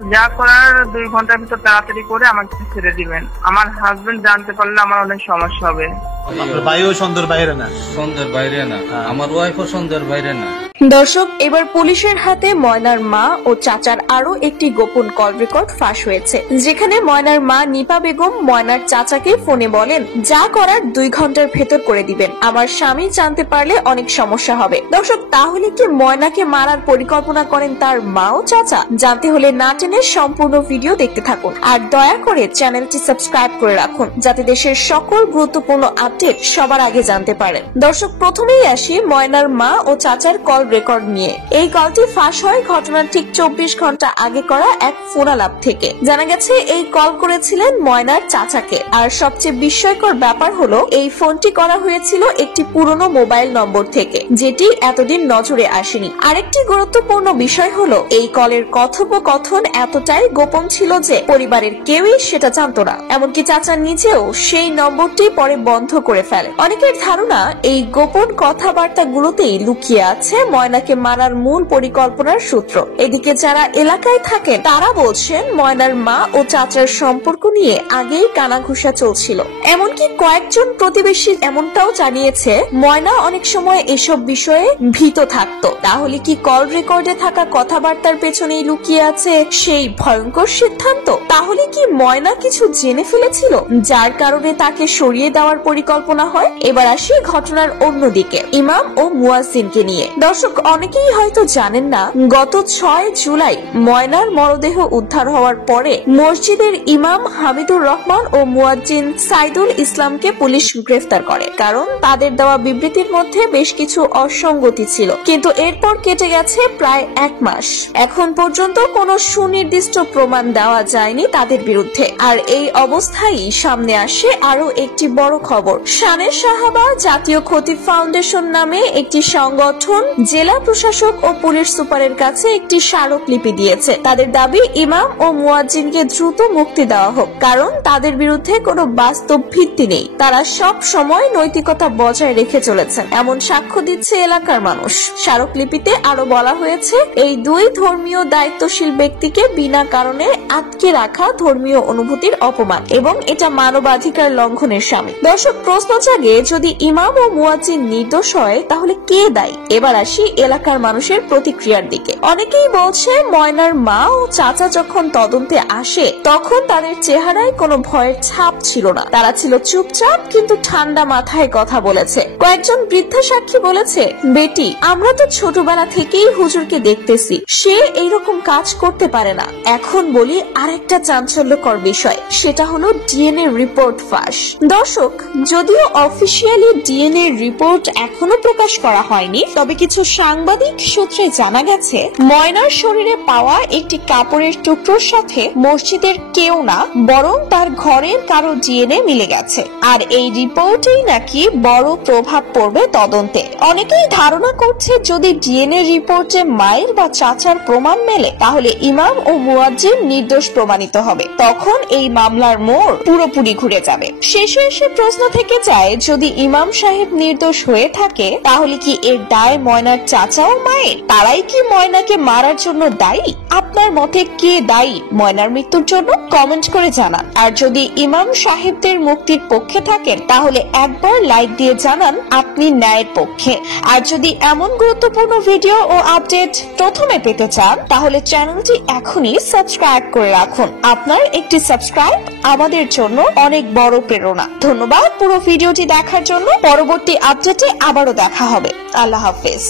যা করার 2 ঘন্টার ভিতর তাড়াতাড়ি করে আমাকে ছেড়ে দিবেন। আমার হাজবেন্ড জানতে পারলে আমার অনেক সমস্যা হবে। আপনার ভাইও সন্ধ্যের বাইরে না? সন্ধ্যের বাইরে না, আমার ওয়াইফও সন্ধ্যের বাইরে না। দর্শক, এবার পুলিশের হাতে ময়নার মা ও চাচার আরো একটি গোপন কল রেকর্ড ফাঁস হয়েছে, যেখানে ময়নার মা নিপা বেগম ময়নার চাচাকে ফোনে বলেন, যা করার 2 ঘন্টার ভেতর করে দিবেন, আমার স্বামী জানতে পারলে অনেক সমস্যা হবে। দর্শক, তাহলে কি ময়নাকে মারার পরিকল্পনা করেন তার মা ও চাচা? জানতে হলে না টেনে সম্পূর্ণ ভিডিও দেখতে থাকুন, আর দয়া করে চ্যানেলটি সাবস্ক্রাইব করে রাখুন, যাতে দেশের সকল গুরুত্বপূর্ণ আপডেট সবার আগে জানতে পারেন। দর্শক, প্রথমেই আসি ময়নার মা ও চাচার কল রেকর্ড নিয়ে। এই কলটি ফাঁস হয় ঘটনার ঠিক 24 ঘন্টা আগে করা এক ফোনালাপ থেকে। জানা গেছে এই কল করেছিলেন ময়নার চাচাকে। আর সবচেয়ে বিস্ময়কর ব্যাপার হলো, এই ফোনটি করা হয়েছিল একটি পুরনো মোবাইল নম্বর থেকে, যেটি এতদিন নজরে আসেনি। আরেকটি গুরুত্বপূর্ণ বিষয় হলো, এই কলের কথোপকথন এতটাই গোপন ছিল যে পরিবারের কেউই সেটা জানতো না, এমনকি চাচা নিজেও সেই নম্বরটি পরে বন্ধ করে ফেলে। অনেকের ধারণা এই গোপন কথাবার্তাগুলোতেই লুকিয়ে আছে ময়নাকে মারার মূল পরিকল্পনার সূত্র। এদিকে যারা এলাকায় থাকেন তারা বলছেন, ময়নার মা ও চাচার সম্পর্ক নিয়ে আগেই কানাঘুষা চলছিল। এমনকি কয়েকজন প্রতিবেশী এমনটাও জানিয়েছে, ময়না অনেক সময় এসব বিষয়ে ভীত থাকতো। তাহলে কি কল রেকর্ডে থাকা কথাবার্তার পেছনেই লুকিয়ে আছে সেই ভয়ঙ্কর সিদ্ধান্ত? তাহলে কি ময়না কিছু জেনে ফেলেছিল, যার কারণে তাকে সরিয়ে দেওয়ার পরিকল্পনা হয়? এবার আসি ঘটনার অন্যদিকে, ইমাম ও মুয়াজ্জিনকে নিয়ে। দর্শক, অনেকেই হয়তো জানেন না, গত 6 জুলাই ময়নার মরদেহ উদ্ধার হওয়ার পরে মসজিদের ইমাম হামিদুর রহমান ও মুয়াজ্জিন সাইদুল ইসলামকে পুলিশ গ্রেফতার করে, কারণ তাদের দেওয়া বিবৃতির মধ্যে বেশ কিছু অসঙ্গতি ছিল। কিন্তু এরপর কেটে গেছে প্রায় 1 মাস, এখন পর্যন্ত কোনো সুনির্দিষ্ট প্রমাণ দেওয়া যায়নি তাদের বিরুদ্ধে। আর এই অবস্থায় সামনে আসে আরো একটি বড় খবর। শানের সাহাবা জাতীয় খতিব ফাউন্ডেশন নামে একটি সংগঠন জেলা প্রশাসক ও পুলিশ সুপারের কাছে একটি স্মারকলিপি দিয়েছে। তাদের দাবি, ইমাম ও মুয়াজ্জিনকে দ্রুত মুক্তি দেওয়া হোক, কারণ তাদের বিরুদ্ধে কোনো বাস্তব ভিত্তি নেই। তারা সব সময় নৈতিকতা বজায় রেখে চলেছেন, এমন সাক্ষ্য দিচ্ছে এলাকার মানুষ। স্মারকলিপিতে আরো বলা হয়েছে, এই 2 ধর্মীয় দায়িত্বশীল ব্যক্তিকে বিনা কারণে আটকে রাখা ধর্মীয় অনুভূতির অপমান এবং এটা মানবাধিকার লঙ্ঘনের শামিল। দর্শক, প্রশ্ন জাগে, যদি ইমাম ও মুয়াজ্জিন নির্দোষ হয় তাহলে কে দায়ী? এবার আসি এলাকার মানুষের প্রতিক্রিয়ার দিকে। অনেকেই বলছে, ময়নার মা ও চাচা যখন তদন্তে আসে তখন তাদের চেহারায় কোনো ভয়ের ছাপ ছিল না। তারা ছিল চুপচাপ কিন্তু ঠান্ডা মাথায় কথা বলেছে। কয়েকজন বৃদ্ধা সাক্ষী বলেছে, বেটি, আমরা তো ছোটবেলা থেকেই হুজুরকে দেখতেছি, সে এইরকম কাজ করতে পারে না। এখন বলি আরেকটা চাঞ্চল্যকর বিষয়, সেটা হলো ডিএনএ রিপোর্ট ফাঁস। দর্শক, যদিও অফিসিয়ালি ডিএনএ রিপোর্ট এখনো প্রকাশ করা হয়নি, তবে কিছু সাংবাদিক সূত্রে জানা গেছে, ময়নার শরীরে পাওয়া একটি কাপড়ের টুকরোর সাথে মসজিদের কেউ না, বরং তার ঘরের কারো ডিএনএ মিলে গেছে। আর এই রিপোর্টেই নাকি বড় প্রভাব পড়বে তদন্তে। অনেকেই ধারণা করছে, যদি ডিএনএ রিপোর্টে মায়ের বা চাচার প্রমাণ মেলে তাহলে ইমাম ও মুয়াজ্জিন নির্দোষ প্রমাণিত হবে। তখন এই মামলার মোড় পুরোপুরি ঘুরে যাবে। শেষে এসে প্রশ্ন থেকে যায়, যদি ইমাম সাহেব নির্দোষ হয়ে থাকে তাহলে কি এর দায় ময়নার চাচা ও মায়ের? তারাই কি ময়নাকে মারার জন্য দায়ী? আপনার মতে কে দায়ী ময়নার মৃত্যুর জন্য? কমেন্ট করে জানান। আর যদি ইমাম সাহেবদের মুক্তির পক্ষে থাকেন তাহলে একবার লাইক দিয়ে জানান আপনি ন্যায়ের পক্ষে। আর যদি এমন গুরুত্বপূর্ণ ভিডিও ও আপডেট প্রথমে পেতে চান তাহলে চ্যানেলটি এখনই সাবস্ক্রাইব করে রাখুন। আপনার একটি সাবস্ক্রাইব আমাদের জন্য অনেক বড় প্রেরণা। ধন্যবাদ পুরো ভিডিওটি দেখার জন্য। পরবর্তী আপডেটে আবারও দেখা হবে। আল্লাহ হাফেজ।